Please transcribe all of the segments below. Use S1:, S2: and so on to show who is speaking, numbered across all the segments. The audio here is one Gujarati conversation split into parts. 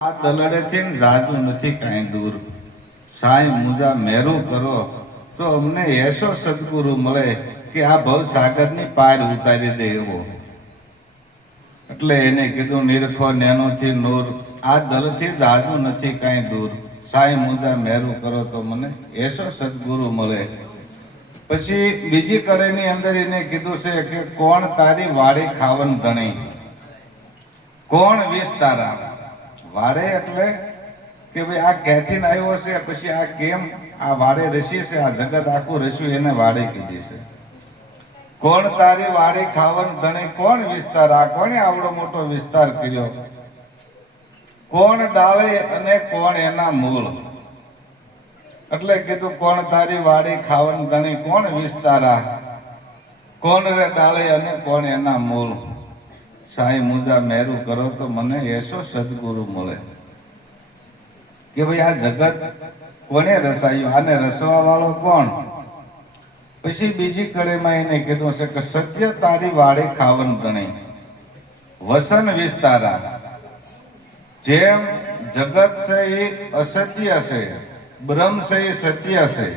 S1: આ દલડેથી ને જાજુ નથી કાંઈ દૂર. સાંઈ મુજા મેરું કરો. તો અમને એસો સદગુરુ મળે કે આ ભવ સાગરની પાર ઉતારી દે એવો. એટલે એને કીધું, નિરખો નેનોથી નૂર. આ દલથી જાજુ નથી કાંઈ દૂર. સાંઈ મુજા મેરું કરો તો મને એસો સદગુરુ મળે. પછી બીજી કડેની અંદર એને કીધું છે કે, કોણ તારી વાડી ખાવન ધણી? કોણ વીસ તારા? વાડે એટલે કે ભાઈ આ ક્યાંથી આવ્યો છે, પછી આ કેમ આ વાડે રસી છે, આ જગત આખું રસ્યું, એને વારે કીધી છે. કોણ તારી વાડી ખાવન ધણે કોણ વિસ્તાર, આ કોણે આવડો મોટો વિસ્તાર કર્યો? કોણ ડાળે અને કોણ એના મૂળ? એટલે કીધું, કોણ તારી વાડી ખાવન ધણી કોણ વિસ્તારા કોણ રે ડાળે અને કોણ એના મૂળ? સાઈ મુજા મહેરું કરો તો મને એસો સદગુરુ મળે. કે ભાઈ આ જગત કોને રસાયું? આને રસવા વાળો કોણ? પછી બીજી કડેમાં એને કીધું છે કે સત્ય તારી વાળે ખાવન ગણી. વસન વિસ્તારા. જેમ જગત છે એ અસત્ય છે, બ્રહ્મ છે એ સત્ય છે.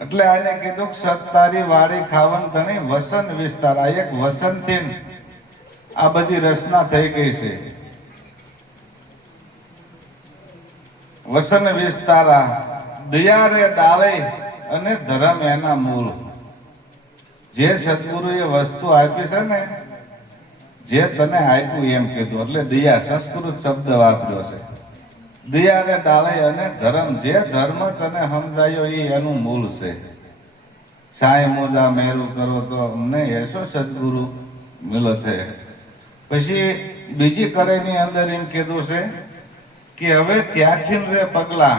S1: એટલે આને કીધું સત તારી વાડી ખાવન ગણી વસન વિસ્તારા. એક વસનથી આ બધી રચના થઈ ગઈ છે. વસન વિસ્તારા દયા રે અને ધર્મ એના મૂળ. જે સદગુરુએ વસ્તુ આપી છે ને, જે તને આપ્યું એમ કીધું, એટલે દયા, સંસ્કૃત શબ્દ વાપર્યો છે. દયા રે ડાળે અને ધર્મ, જે ધર્મ તને સમજાયો એ એનું મૂળ છે. સાય મોજા મેરું કરો તો અમને એસો સદગુરુ મિલતે? પછી બીજી કરેની અંદર એમ કીધું છે કે હવે ત્યાંથી રે પગલા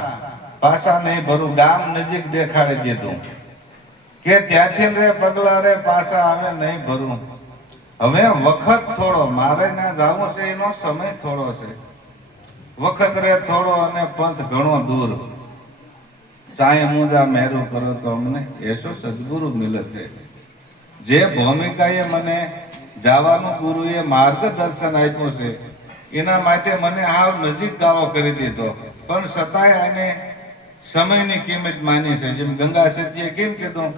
S1: પાછા નહીં ભરું, ગામ નજીક દેખાડી દીધું. કે ત્યાંથી રે પગલા રે પાછા આવે નહીં ભરું. હવે વખત થોડો, મારે ના જવું છે, એનો સમય થોડો છે. વખત રે થોડો અને પંથ ઘણો દૂર. સાંય મુજા મહેરું કરો તો અમને એસો સદગુરુ છે જે ભૂમિકાએ મને જવાનું ગુરુએ માર્ગદર્શન આપ્યું છે. એના માટે મને આ નજીક દાવો કરી દીધો. પણ છતાંય આને સમયની કિંમત માની છે. જેમ ગંગા સતીએ કેમ કીધું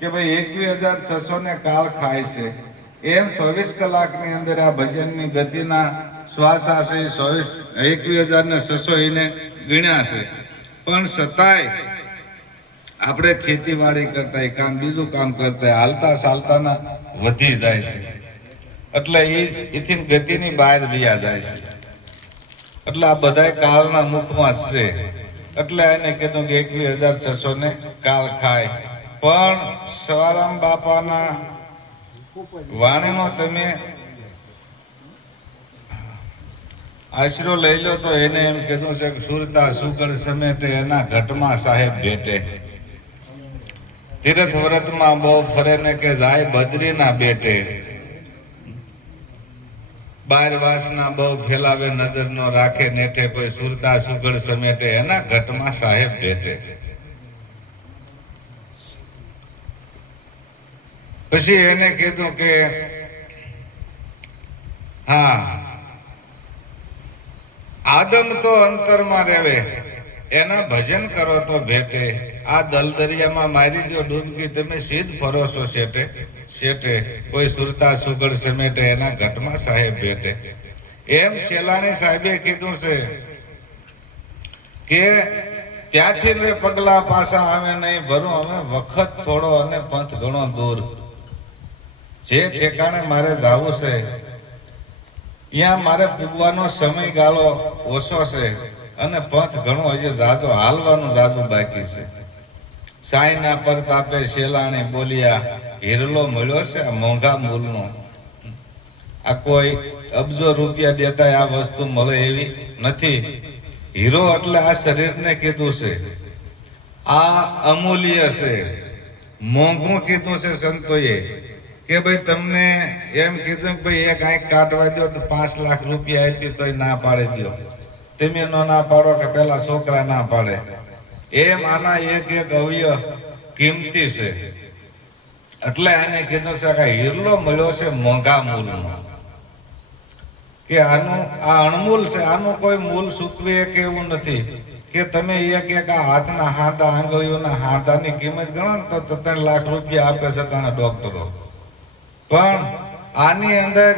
S1: કે ભાઈ એકવીસ હજાર છસો ને કાળ ખાય છે. એમ ચોવીસ કલાકની અંદર આ ભજનની ગતિના શ્વાસ આશે ચોવીસ, એકવીસ હજાર ને છસો એને ગણ્યા છે. પણ છતાંય આપણે ખેતીવાડી કરતા એ કામ, બીજું કામ કરતા હાલતા ચાલતાના વધી જાય છે. એટલે એથી ગતિની બહાર વ્યા જાય છે. એટલે આ બધા કાળના મુખમાં છે. એટલે એને કીધું કે એકવીસ હજાર છસો ને કાળ ખાય. પણ સવારામ બાપાના વાણીનો તમે આશરો લઈ લો તો એને એમ કીધું છે કે સુરતા સુગર સમેટે એના ઘટમાં સાહેબ ભેટે. તીર્થ વ્રતમાં બહુ ફરે ને કે જાય બદ્રીના બેટે. બાર વાસના બહુ ફેલાવે, નજર નો રાખે, નેઠે કોઈ સુરતા સુગડ સમેટે, એના ઘટમાં સાહેબ ભેટે પછી એને કીધું કે, હા, આદમ તો અંતરમાં રહેવે. એના ભજન કરો તો ભેટે. આ દલદરિયામાં મારી દો ડૂબકી, તમે સીધ ફરો છો શેઠે. શેઠે, કોઈ સુરતા સુગર સમેટે, એના ઘટમાં સાહેબ ભેટે. એમ શેલાણી સાહેબે કીધું છે કે, ત્યાંથી રે પગલા પાછા આવે નહીં, ભરું અમે વખત થોડો અને પંથ ઘણો દૂર. જે ઠેકાણે મારે જવું છે ત્યાં મારે પૂગવાનો સમયગાળો ઓછો છે. અને પંથ ઘણો હજી જાજો હાલવાનું જાજુ બાકી છે. સાંઈના પરતાપે શેલાણી બોલ્યા, હિરલો મળ્યો છે આ મોંઘા મૂલનો આ કોઈ અબજો રૂપિયા દેતા આ વસ્તુ મળે એવી નથી. હીરો એટલે આ શરીરને કીધું છે. આ અમૂલ્ય છે. મોંઘું કીધું છે સંતોએ. કે ભાઈ તમને એમ કીધું કે ભાઈ એ કાંઈક કાઢવા દો તો પાંચ લાખ રૂપિયા આપી તોય ના પાડી દો તમે નો ના પાડો કે પેલા છોકરા ના પાડે. એમ આના એક એક અવયવ કિંમતી છે. એટલે આને કીધું છે કે હીરલો મળ્યો છે મોંઘા મૂલનો. કે આનું, આ અણમૂલ છે, આનું કોઈ મૂલ સૂકવે કે એવું નથી. કે તમે એક એક આ હાથના હાથા આંગળીઓના હાથાની કિંમત ગણો ને તો ત્રણ લાખ રૂપિયા આપે છે તાણા ડોક્ટરો. પણ આની અંદર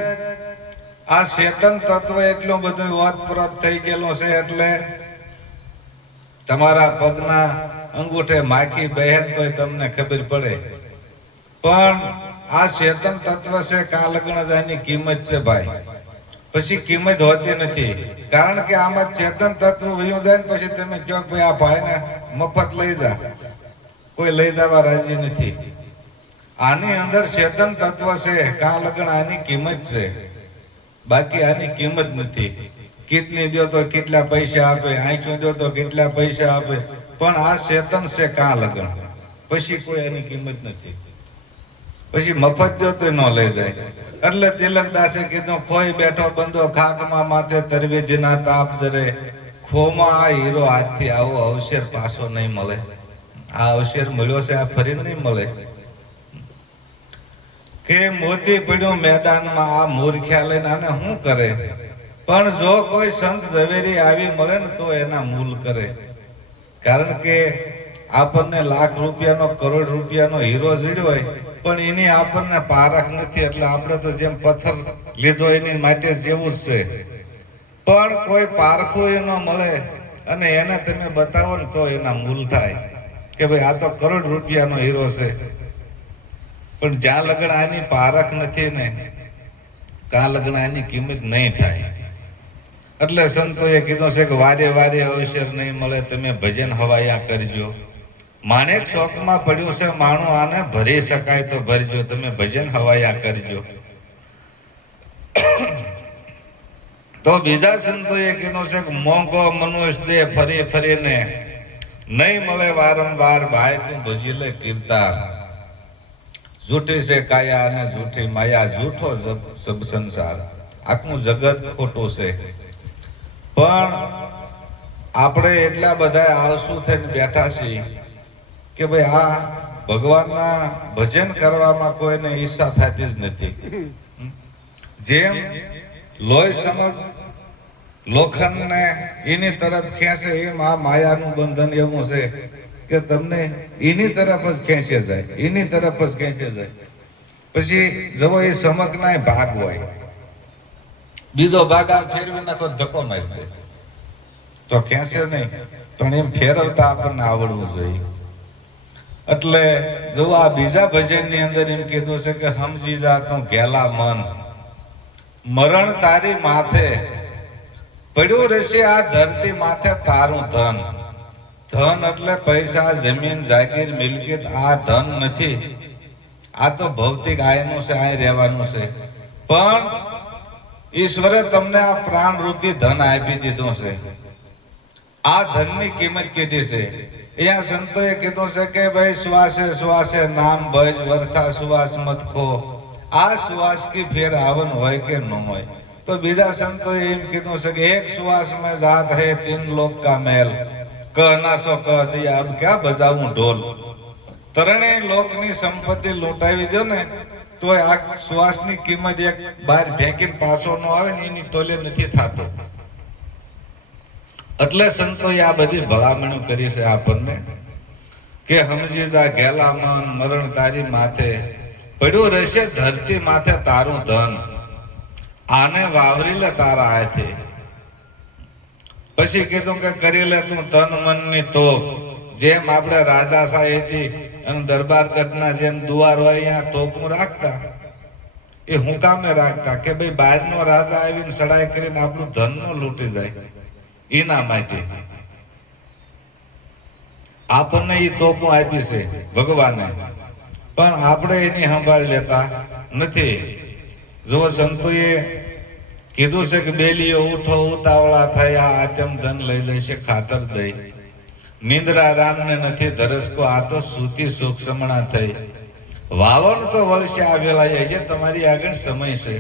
S1: આ ચેતન તત્વ એટલું બધું ઓતપ્રોત થઈ ગયેલો છે એટલે તમારા પગના અંગૂઠે માખી બહેન કોઈ તમને ખબર પડે. પણ આ ચેતન તત્વ છે કા લગ્ન જ આની કિંમત છે ભાઈ. પછી કિંમત હોતી નથી. કારણ કે આમાં ચેતન તત્વ વયું જાય ને પછી તમે કહો ભાઈ આ ભાઈને મફત લઈ જા. કોઈ લઈ જવા રાજી નથી. આની અંદર ચેતન તત્વ છે કા લગ્ન આની કિંમત છે. બાકી આની કિંમત નથી. કેટલી દો તો કેટલા પૈસા આપે આંખ્યું દો તો કેટલા પૈસા આપે, પણ આ ચેતન છે કા લગન? પછી કોઈ એની કિંમત નથી. પછી મફત દો તો ન લઈ જાય. એટલે તિલકદાસે કીધું, ખોઈ બેઠો બંધો ખાકમાં માથે તરવેજીના તાપ જરે. ખોમાં આ હીરો હાથથી આવો અવસર પાછો નહીં મળે. આ અવસર મળ્યો છે, આ ફરી નહીં મળે. કે મોતી પડ્યું મેદાનમાં આ મૂર્ખ્યા લઈને આને શું કરે? પણ જો કોઈ સંત ઝવેરી આવી મળે ને તો એના મૂલ કરે. કારણ કે આપણને લાખ રૂપિયાનો, કરોડ રૂપિયાનો હીરો જડ્યો હોય, પણ એની આપણને પારખ નથી, એટલે આપણે તો જેમ પથ્થર લીધો એની માટે જેવું જ છે. પણ કોઈ પારખું એ ન મળે અને એને તમે બતાવો ને તો એના મૂલ થાય. કે ભાઈ આ તો કરોડ રૂપિયાનો હીરો છે. પણ જ્યાં લગ્ન આની પારખ નથી ને, ત્યાં લગ્ન આની કિંમત નહીં થાય. એટલે સંતોએ કીધું છે કે વારે વારે અવસર નહીં મળે, તમે ભજન હવાયા કરજો. માણેક શોખમાં પડ્યું છે, માણું આને ભરી શકાય તો ભરજો, તમે ભજન હવાયા કરજો. તો બીજા સંતોએ કીધું છે કે મોંઘો મનુષ્ય દે ફરી ફરીને નહીં મળે વારંવાર, ભાઈ, તું ભજી લે કીર્તાર જૂઠી છે કાયા અને જૂઠી માયા, જૂઠો સબ સંસાર. આખું જગત ખોટું છે. પણ આપણે એટલા બધા આળસુ થઈને બેઠા છીએ કે ભાઈ આ ભગવાનના ભજન કરવામાં કોઈને ઈચ્છા થતી જ નથી. જેમ લોહી સમજ લોખંડને એની તરફ ખેંચે, એમ આ માયાનું બંધન એવું છે. કે તમને એની તરફ જ ખેંચે જાય, એની તરફ જ ખેંચે જાય. પછી જવો એ સમકના ભાગ હોય. બીજો ભાગ આમ ફેરવી નાખો ધક્કો મારી દે. તો ખેંચે નહીં, પણ એમ ફેરવતા આપણને આવડવું જોઈએ. એટલે જો આ બીજા ભજનની અંદર એમ કીધું છે કે સમજી જા તું ઘેલા મન. મરણ તારી માથે, પડ્યું રહેશે આ ધરતી માથે તારું ધન. ધન એટલે પૈસા, જમીન, જાગીર, મિલકત, આ ધન નથી. આ તો ભૌતિક આયનું છે અહીં રહેવાનું છે. પણ ઈશ્વરે તમને આ પ્રાણ રૂપી ધન આપી દીધું છે. આ ધનની કિંમત કીધી છે. અહીંયા સંતોએ કીધું છે કે ભાઈ શ્વાસે શ્વાસે નામ ભજ વર્થા સુવાસ મત ખો. આ શ્વાસ કી ફેર આવન હોય કે ન હોય. તો બીજા સંતોએ એમ કીધું છે કે એક શ્વાસમાં જાત હે, તીન લોક કા મેલ मेल કહ અબ ક્યાં બજાવું ઢોલ? ત્રણેય લોકની સંપત્તિ લૂંટાવી દો ને તો આ શ્વાસની કિંમત એક બહાર ફેંકીને પાછો નો આવે ને એની તોલે નથી થતો. એટલે સંતોએ આ બધી ભલામણો કરી છે આપણને, કે સમજી જા ગેલા મન મરણ તારી માથે, પડ્યું રહેશે ધરતી માથે તારું ધન. આને વાવરી લે તારા હાથે. પછી કીધું કે કરી લે તું તન મનની તોપ. જેમ આપણે રાજા સાહેબથી અને દરબાર ગઢના જેમ દુવાર હોય અહીંયા તોપું રાખતા. એ હું કામે રાખતા કે ભાઈ બહારનો રાજા આવીને સડાઈ કરીને આપણું ધનનું લૂંટી જાય. એના માટે. આપણને એ તોપું આપી છે ભગવાને. પણ આપણે એની સંભાળ લેતા નથી. જો સંતોએ કીધું છે કે બેલીઓ ઉઠો, ઉતાવળા થયા આતમ ધન લઈ લેશે ખાતર દઈ નિંદ્રા રામને નથી ધરસકો, આ તો સુતી સુક્ષમણા થઈ. વાવણ તો વળશે આવેલા છે તમારી આગળ સમય છે.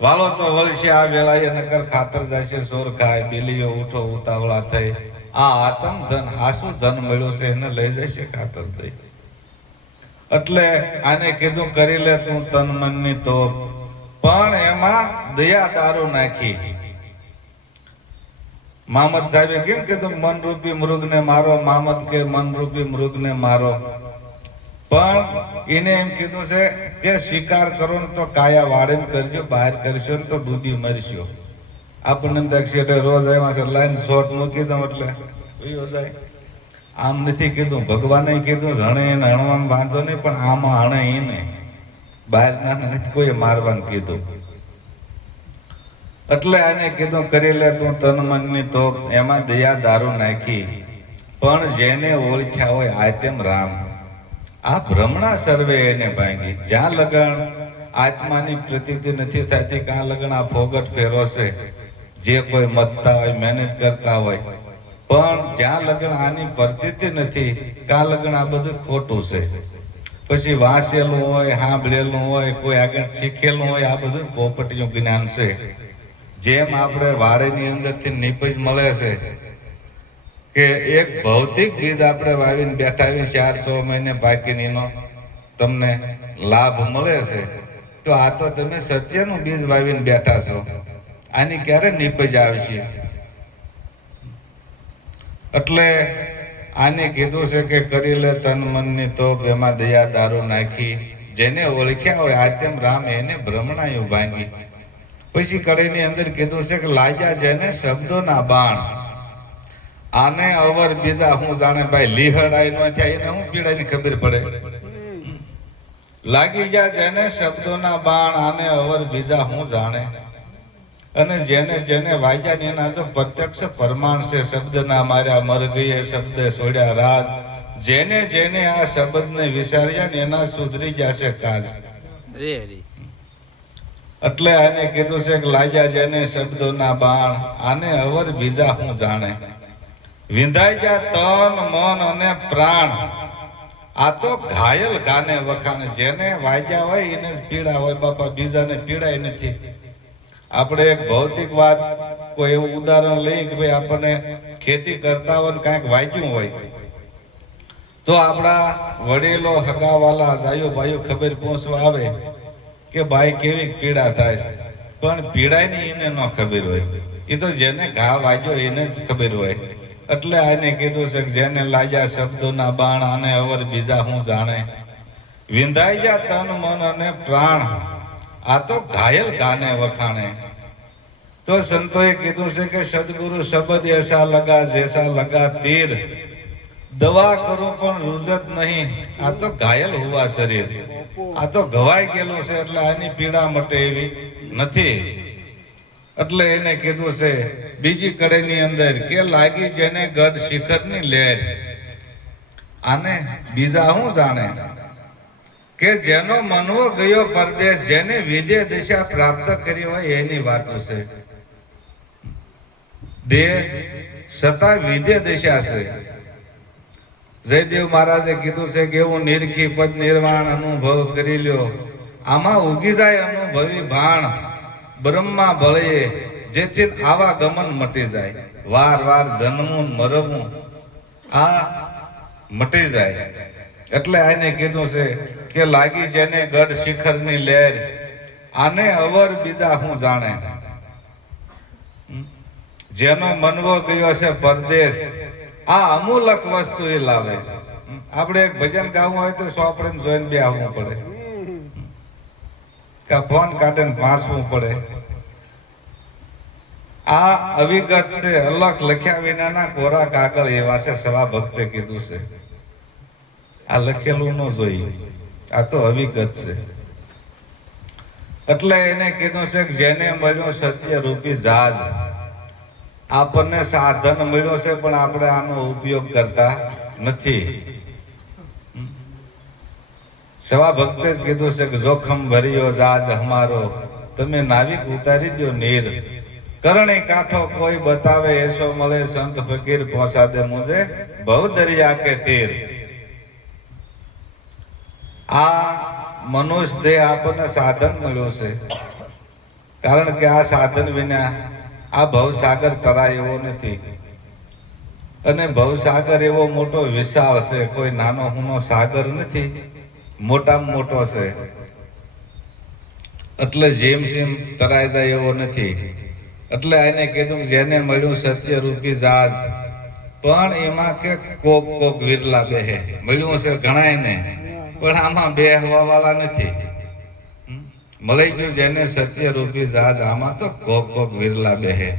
S1: વાલો તો વળશે આવેલા નકર ખાતર જશે, સોર ખાય, બેલીઓ ઉઠો, ઉતાવળા થઈ. આ આતમ ધન આસુ ધન મળ્યું છે, એને લઈ જશે, ખાતર દઈ એટલે આને કીધું, કરી લે તું તન મનની તોપ. પણ એમાં દયા તારો નાખી. મામદ સાહેબે કેમ કીધું મનરૂપી મૃગને મારો મામદ કે મનરૂપી મૃગને મારો. પણ એને એમ કીધું છે કે શિકાર કરો ને તો કાયા વાળીને કરજો બહાર કરશો ને તો ડૂબી મરશો. આપણને દક્ષી એટલે રોજ આવ્યા છે લાઈન શોર્ટ મૂકી દઉં એટલે. આમ નથી કીધું ભગવાને કીધું હણે એને હણવાનું વાંધો નહીં પણ આમાં હણે એને. બહાર ના મારવાનું કીધું. એટલે આને કીધું, કરી લે તું તન મનની તો એમાં દયા દારૂ નાખી. પણ જેને ઓળખ્યા હોય આ તેમ રામ. આ ભ્રમણા સર્વે એને ભાંગી. જ્યાં લગ્ન આત્માની પ્રતીતિ નથી થતી કાં લગન આ ફોગટ ફેરો છે. જે કોઈ મતતા હોય, મહેનત કરતા હોય. પણ જ્યાં લગન આની પ્રતીતિ નથી કાં લગ્ન આ બધું ખોટું છે. પછી વાંચેલું હોય, સાંભળેલું હોય, કોઈ આગળ શીખેલું હોય, આ બધું પોપટીયું જ્ઞાન છે. જેમ આપણે વાડીની અંદરથી નીપજ મળે છે કે એક ભૌતિક બીજ આપણે વાવીને બેઠા આવીને ચાર સો મહિને બાકીનીનો તમને લાભ મળે છે, તો આ તો તમે સત્યનું બીજ વાવીને બેઠા છો. આની ક્યારે નીપજ આવશે એટલે આને કીધું છે કે કરી લે તન મનની તો એમાં દયા દારૂ નાખી. જેને ઓળખ્યા હોય આ તેમ રામ એને ભ્રમણાયું ભાંગી. પછી કડીની અંદર કીધું છે કે લાગ્યા જેને શબ્દોના બાણ. આને અવર બીજા હું જાણે ભાઈ લીહડાઈ નો થયા, એને હું પીડાની ખબર પડે. લાગી ગયા જેને શબ્દોના બાણ, આને અવર બીજા હું જાણે. અને જેને જેને વાગ્યા ને એના તો પ્રત્યક્ષ પ્રમાણ છે શબ્દના માર્યા મર ગયે શબ્દ છોડ્યા રાજ. જેને જેને આ શબ્દને વિચાર્યા ને એના સુધરી ગયા છે કાજ એટલે આને કીધું છે કે લાગ્યા જેને શબ્દોના બાણ આને અવર બીજા હું જાણે. વિંધાઈ ગયા તન મન અને પ્રાણ. આ તો ઘાયલ ગાને વખાને જેને વાગ્યા હોય એને પીડા હોય બાપા બીજાને પીડાય નથી. આપણે એક ભૌતિક વાત કોઈ એવું ઉદાહરણ લઈ કે ભાઈ આપણને ખેતી કરતા હોય કાંઈક વાગ્યું હોય, તો આપણા વડીલો હગાવાલા, જાયો ભાઈઓ ખબર પહોંચવા આવે કે ભાઈ કેવી પીડા થાય પણ પીડાયની એને ન ખબર હોય. એ તો જેને ઘા વાગ્યો એને જ ખબર હોય. એટલે આને કીધું છે કે જેને લાગ્યા શબ્દોના બાણ અને અવર બીજા હું જાણે. વિંધાઈ જા તન મન અને પ્રાણ. આ તો ઘાયલ ગાને વખાણે? તો સંતોએ કીધું છે કે સદગુરુ શબ્દ એસા લગા જેસા લગા તીર. દવા કરું પણ રૂજત નહીં. આ તો ઘાયલ હોવા શરીર. આ તો ઘવાઈ ગયેલું છે એટલે આની પીડા મટે એવી નથી. એટલે એને કીધું છે, બીજી કડીની અંદર કે લાગી જેને ગઢ શિખરની લહેર. આને બીજા હું જાણે? કે જેનો મનવો ગયો પરદેશ, જેને વિદ્ય દિશા પ્રાપ્ત કરી હોય એની વાતો છે. દેહ સતા વિદ્ય દિશા છે. જયદેવ મહારાજે કીધું છે કે હું નિરખી પદ નિર્વાણ અનુભવ કરી લ્યો. આમાં ઉગી જાય અનુભવી ભાણ, બ્રહ્મા ભળીએ જેથી આવા ગમન મટી જાય. વાર વાર જન્મવું મરવું, આ મટી જાય. એટલે આને કીધું છે કે લાગી જેને ગઢ શિખરની લહેર, આને અવર બીજા હું જાણે. જેનો મનવો ગયો છે પરદેશ, આ અમૂલક વસ્તુ એ લાવે. આપણે એક ભજન ગાવું હોય તો આપણે જોઈને બે આવવું પડે. કે ફોન કાઢીને ભાંસવું પડે. આ અવિગત છે અલગ લખ્યા વિનાના કોરા કાગળ એવા છે સવા ભક્તે કીધું છે. આ લખેલું ન જોઈ. આ તો અવિગત છે. એટલે એને કીધું છે જેને મળ્યો સત્ય રૂપી જાજ આપણને સાધન મળ્યો છે, પણ આપણે આનો ઉપયોગ કરતા નથી. સવા ભક્તે જ કીધું છે કે જોખમ ભર્યો જાજ હમારો તમે નાવિક ઉતારી દો નીર. કરણે કાંઠો કોઈ બતાવે, એસો મળે, સંત ફકીર પોસાદે મુજે બહુ દરિયા કે તીર. આ મનુષ્ય દેહ આપણને સાધન મળ્યો છે. કારણ કે આ સાધન વિના આ ભવસાગર તરાય એવો નથી. અને ભવસાગર એવો મોટો વિશાળ છે, કોઈ નાનો હુનો સાગર નથી, મોટામાં મોટો છે. એટલે જેમ જેમ તરાઈ જાય એવો નથી. એટલે એને કીધું જેને મળ્યું સત્ય રૂપી જહાજ પણ એમાં કે કોક કોક વિરલા બેહે મળ્યું છે ઘણાય ને પણ આમાં બે હવા નથી. મળી ગયું જેને સત્ય રૂપી જહાજ આમાં તો કોક કોક વિરલા બેહે.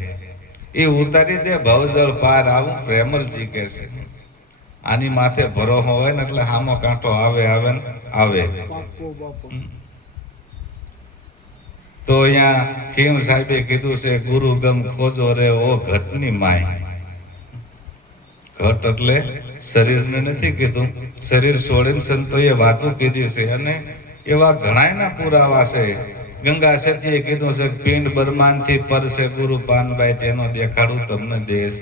S1: એ ઉતારી દે ભવજળ પાર આવું પ્રેમલજી કે છે આની માથે ભરો હોય ને એટલે હામો કાંઠો આવે આવે ને આવે. તો અહીંયા ખીમ સાહેબે કીધું છે ગુરુ ગમ ખોજો રે ઓ ઘટની માય. ઘટ એટલે શરીરને નથી કીધું. શરીર છોડીને સંતોએ વાતો કીધી છે અને એવા ઘણાયના પુરાવા છે. ગંગા સતીએ કીધું છે, પિંડ બરમાનથી પરસે ગુરુ પાનભાઈ તેનો દેખાડું તમને દેશ.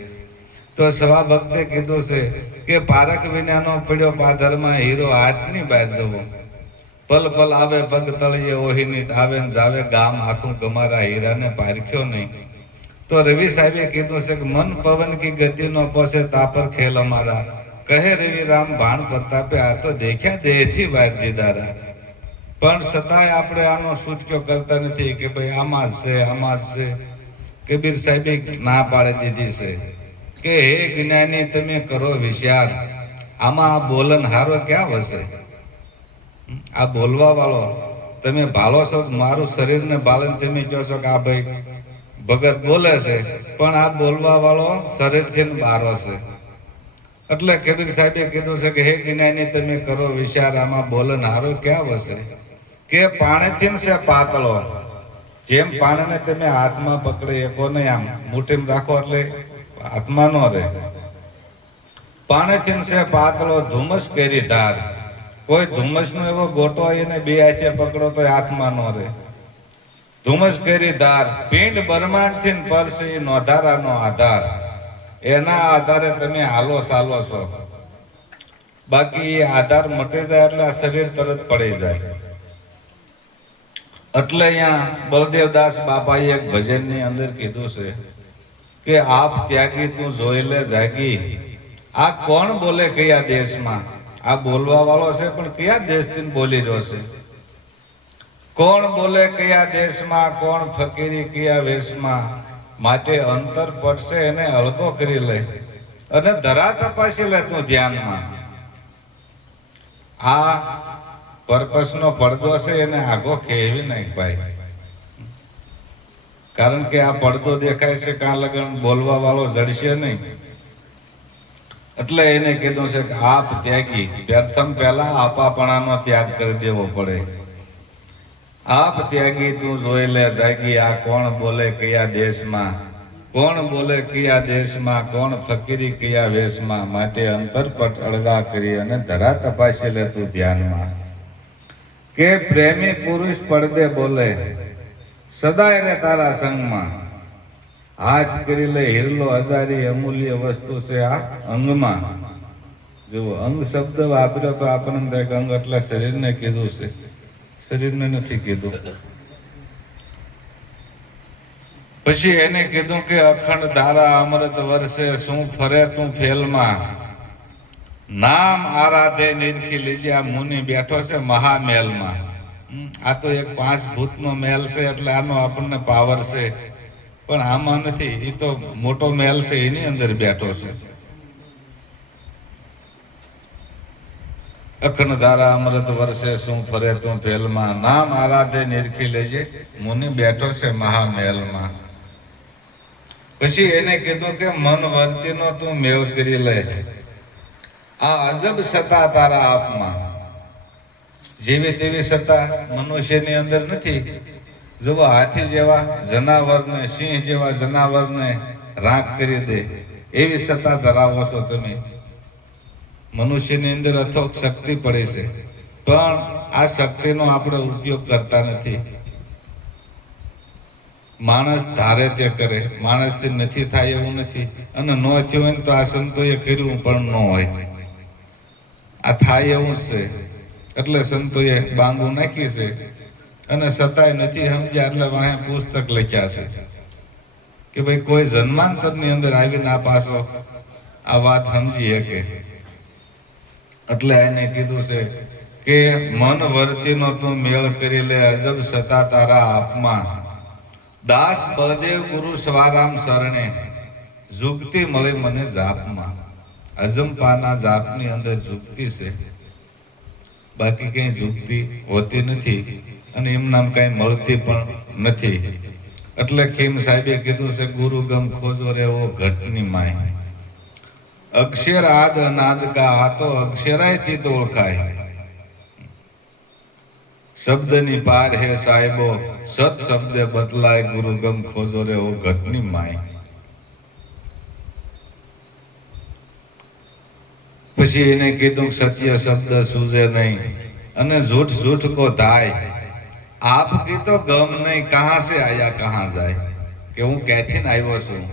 S1: તો સવા ભક્તે કીધું છે કે, પારક વિનાનો પડ્યો પાધરમાં હીરો હાથની બાદ જવો. પલ પલ આવે પગ તળીએ ઓહીની આવે ને જાવે ગામ આખું ગમારા હીરાને પારખ્યો નહીં. તો રવિ સાહેબે કીધું છે કે, મન પવન કી ગતિ નો પોસે તાપર ખેલ અમારા. કહે રવિ રામ ભાણ પ્રતાપે આ તો દેખ્યા દેહથી વાર દીદારા પણ છતાંય આપણે આનો સૂચક્યો કરતા નથી કે ભાઈ આમાં જ છે, આમાં જ છે. કબીર સાહેબે ના પાડી દીધી છે કે, હે જ્ઞાની, તમે કરો વિચાર. આમાં આ બોલન હારો ક્યાં વસે? આ બોલવા વાળો, તમે ભાલો છો મારું શરીરને બાલન તમે કહો છો કે આ ભાઈ ભગત બોલે છે, પણ આ બોલવા વાળો શરીરથી બારો છે. એટલે કબીર સાહેબે કીધું છે કે, હે જ્ઞાની તમે કરો વિચાર, આમાં બોલન હારો ક્યાં વસે? કે પાણીથી ને છે પાતળો? જેમ પાણીને તમે હાથમાં પકડે, એકો નહીં આમ. મુઠીમ રાખો એટલે હાથમાં ન રહે. પાણીથી ને છે પાતળો, ધુમ્મસ કેરી ધાર. કોઈ ધુમ્મસનો એવો ગોટો એને બે હાથે પકડો તો હાથમાં ન રહે. ધુમ્મસ કેરી ધાર. પિંડ બ્રહ્માંડથી પરસે નોધારાનો આધાર. એના આધારે તમે હાલો ચાલો છો. બાકી આધાર મટી જાય એટલે આ શરીર તરત પડી જાય. એટલે અહીંયા બળદેવદાસ બાપાએ એક ભજનની અંદર કીધું છે કે આપ ત્યાગી તું જોઈ લે જાગી. આ કોણ બોલે કયા દેશમાં? આ બોલવા વાળો છે પણ કયા દેશથી બોલી રહ્યો છે? કોણ બોલે કયા દેશમાં? કોણ ફકીરી કયા વેશમાં? માટે અંતર પડશે એને હળકો કરી લે. અને ધરા તપાસી લે તું ધ્યાનમાં. આ પર્પસનો પડદો છે, એને આગો ખેવી નહીં ભાઈ. કારણ કે આ પડદો દેખાય છે, કાં લગન બોલવા વાળો જડશે નહીં. એટલે એને કીધું છે કે આપ ત્યાગી. પ્રથમ પહેલા આપાપણાનો ત્યાગ કરી દેવો પડે. આપ ત્યાગી તું જોઈ લે જાગી આ કોણ બોલે કયા દેશમાં? કોણ બોલે કયા દેશમાં? કોણ ફકીરી કયા વેશમાં? માટે અંતરપટ અળગા કરી અને ધરા તપાસી લે તું ધ્યાનમાં. કે પ્રેમી પુરુષ પડદે બોલે, સદાય રે તારા સંગમાં. હાથ કરી લે હિરલો હજારી અમૂલ્ય વસ્તુ છે આ અંગમાં. જુઓ, અંગ શબ્દ વાપર્યો તો આપણને અંગ એટલે શરીરને કીધું છે. શરીરને નથી કીધું. પછી એને કીધું કે અખંડ ધારા અમૃત વર્ષે શું ફરે તું ફેલમાં? નામ આરાધે નિરખી લીજે આ મુનિ બેઠો છે મહામેલમાં હમ, આ તો એક પાંચ ભૂતનો મેલ છે એટલે આનો આપણને પાવર છે. પણ આમાં નથી એ તો મોટો મેલ છે એની અંદર બેઠો છે. અખંડ ધારા અમૃત વર્ષે શું ફરે તું ફેલમાં નામ આરાધે નિરખી લેજે. મુનિ બેઠો છે મહામહેલમાં. પછી એને કીધું કે, મન વર્તીનો તું મેવ કરી લે. આ અજબ સત્તા તારા આપમાં. જેવી તેવી સત્તા મનુષ્યની અંદર નથી. જુઓ હાથી જેવા, જનાવરને, સિંહ જેવા જનાવરને રાખ કરી દે. એવી સત્તા ધરાવો છો તમે. મનુષ્યની અંદર અથોક શક્તિ પડે છે. પણ આ શક્તિનો આપણે ઉપયોગ કરતા નથી. માણસ ધારે તે કરે. માણસથી નથી થાય એવું નથી. અને ન થયું હોય તો આ સંતોએ કર્યું પણ ન હોય. આ થાય એવું છે. એટલે સંતોએ બાંગું નાખી છે. અને સતાય નથી સમજ્યા એટલે વાહે પુસ્તક લખ્યા છે. કે ભાઈ કોઈ જન્માંતરની અંદર આવીને આ પાછો આ વાત સમજી શકે. એટલે એને કીધું છે કે મન વર્તીનો તું મેળ કરી લે અજબ સતા તારા આપમાં. દાસ બળદેવ ગુરુ સ્વારામ શરણે, ઝુકતી મળે મને જાપમાં. અજંપાના જાપની અંદર ઝુકતી છે. બાકી કઈ ઝુકતી હોતી નથી અને એમ નામ કઈ મળતી પણ નથી. એટલે ખીમ સાહેબે કીધું છે ગુરુ ગમ ખોજો રેવો ઘટની માય. અક્ષર આદ અનાદ કા તો અક્ષરાયથી તો ઓળખાય. શબ્દની પાર હે સાહેબો, સત શબ્દે બદલાય ગુરુ ગમ ખોજો રે ઓ ઘટની માય. પછી એને કીધું, સત્ય શબ્દ સૂજે નહીં અને જૂઠ જૂઠ કો થાય આપ કીધો ગમ નહીં, કહા સે આયા કહા જાય? કે હું ક્યાંથી આવ્યો છું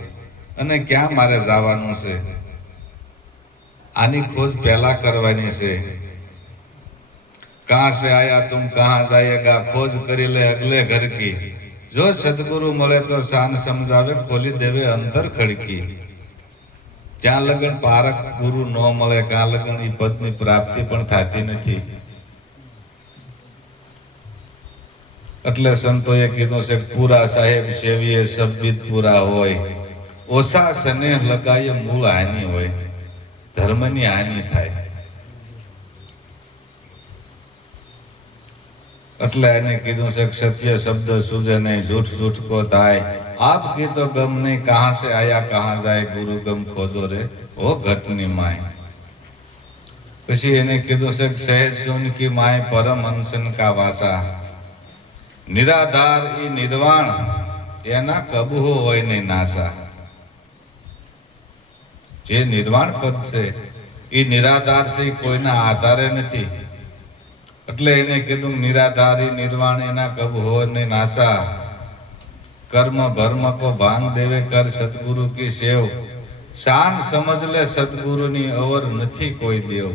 S1: અને ક્યાં મારે જવાનું છે? આની ખોજ પહેલા કરવાની છે. કહાં સે આયા તુમ કહાં જાયેગા ખોજ કરી લે અગલે ઘર કી જો સદગુરુ મળે તો શાન સમજાવે, ખોલી દેવે અંતર ખડકી. જ્યાં લગન પારક ગુરુ ન મળે ત્યાં લગન એ પદની પ્રાપ્તિ પણ થતી નથી. એટલે સંતોએ કીધું છે, પૂરા સાહેબ સેવીએ શબ્દિત પૂરા હોય. ઓછા સનેહ લગાયે મૂળ હાની હોય. ધર્મની હાનિ થાય. એટલે એને કીધું છે સત્ય શબ્દ સુજે નહીં, જૂઠ જૂઠ થાય. આપ કીધો ગમ નહીં, કહા સે આયા, કહા જાય, ગુરુ ગમ ખોદો રે ઓ ઘટની માય. પછી એને કીધું છે સહેજ સુન કી માય પરમ હંસન કા વાસા. નિરાધાર ઈ નિર્વાણ, એના કબૂ હોય નહીં નાસા. જે નિર્વાણ પદ છે, એ નિરાધાર છે કોઈના આધારે નથી. એટલે એને કીધું, નિરાધારી નિર્વાણ એના કબ હો ને નાસા. કર્મ ભર્મ કો ભાંગ દેવે કર સદગુરુ કી સેવ. શાન સમજ લે સદગુરુની અવર નથી કોઈ દેવ.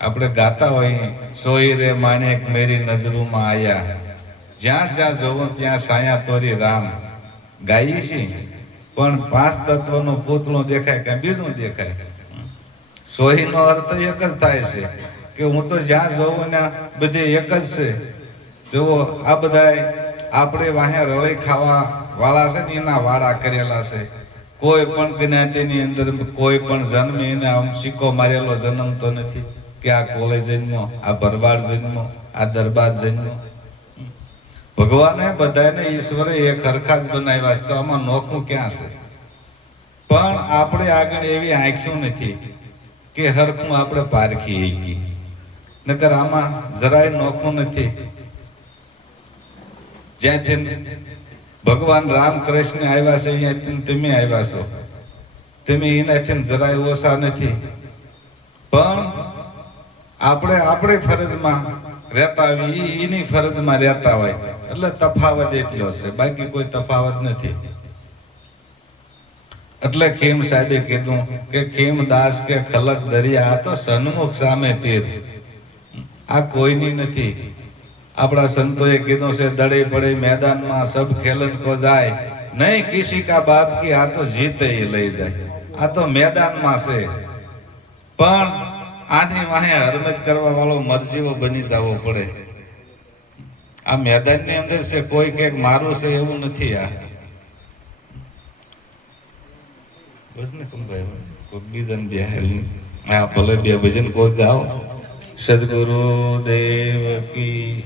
S1: આપણે ગાતા હોય સોઈ રે માણેક મેરી નજરોમાં આયા. જ્યાં જ્યાં જોવું ત્યાં સાયા તોરી રામ. ગાઈએ છીએ. પણ પાંચ તત્વનો પૂતળો દેખાય કે બીજું દેખાય? સોહીનો અર્થ એક જ થાય છે કે હું તો જ્યાં જોઉં ને બધે એક જ છે. જુઓ, આ બધા આપણે વાહે રળી ખાવા વાળા છે ને એના વાડા કરેલા છે. કોઈ પણ જ્ઞાતિની અંદર કોઈ પણ જન્મ એને આમ સિક્કો મારેલો જન્મ તો નથી કે આ કોલેજ જન્મો આ ભરવાડ જન્મ્યો, આ દરબાર જન્મો ભગવાને બધાને ઈશ્વરે એક હરખા જ બનાવ્યા છે. તો આમાં નોખું ક્યાં છે? પણ આપણે આગળ એવી આંખ્યું નથી કે હરખું આપણે પારખી ગઈ નકર આમાં જરાય નોખું નથી. જ્યાંથી ભગવાન રામ કૃષ્ણ આવ્યા છે, અહીંયાથી તમે આવ્યા છો. તમે એનાથી જરાય ઓછા નથી. પણ આપણે, આપણી ફરજમાં રહેતા હોય એની ફરજમાં રહેતા હોય. એટલે તફાવત એટલો છે. બાકી કોઈ તફાવત નથી. એટલે ખેમ સાહેબે કીધું કે ખેમ દાસ કે ખલક દરિયા તો સન્મુખ સામે તીર. આ કોઈની નથી. આપણા સંતોએ કીધું છે, દડે પડે મેદાનમાં, સબ ખેલન કો જાય. નહીં, કિસી કા બાપ કી આ તો જીતે લઈ જાય. આ તો મેદાનમાં છે. પણ આની વાહે હરમત કરવા વાળો મરજીવો બની જવો પડે. આ મેદાનની અંદર છે, કોઈ કે મારું છે એવું નથી આ. બસ ને કોઈ બીજાને બે આ ભલે બે ભજન કોઈ ગાઓ સદગુરુ દેવ કી.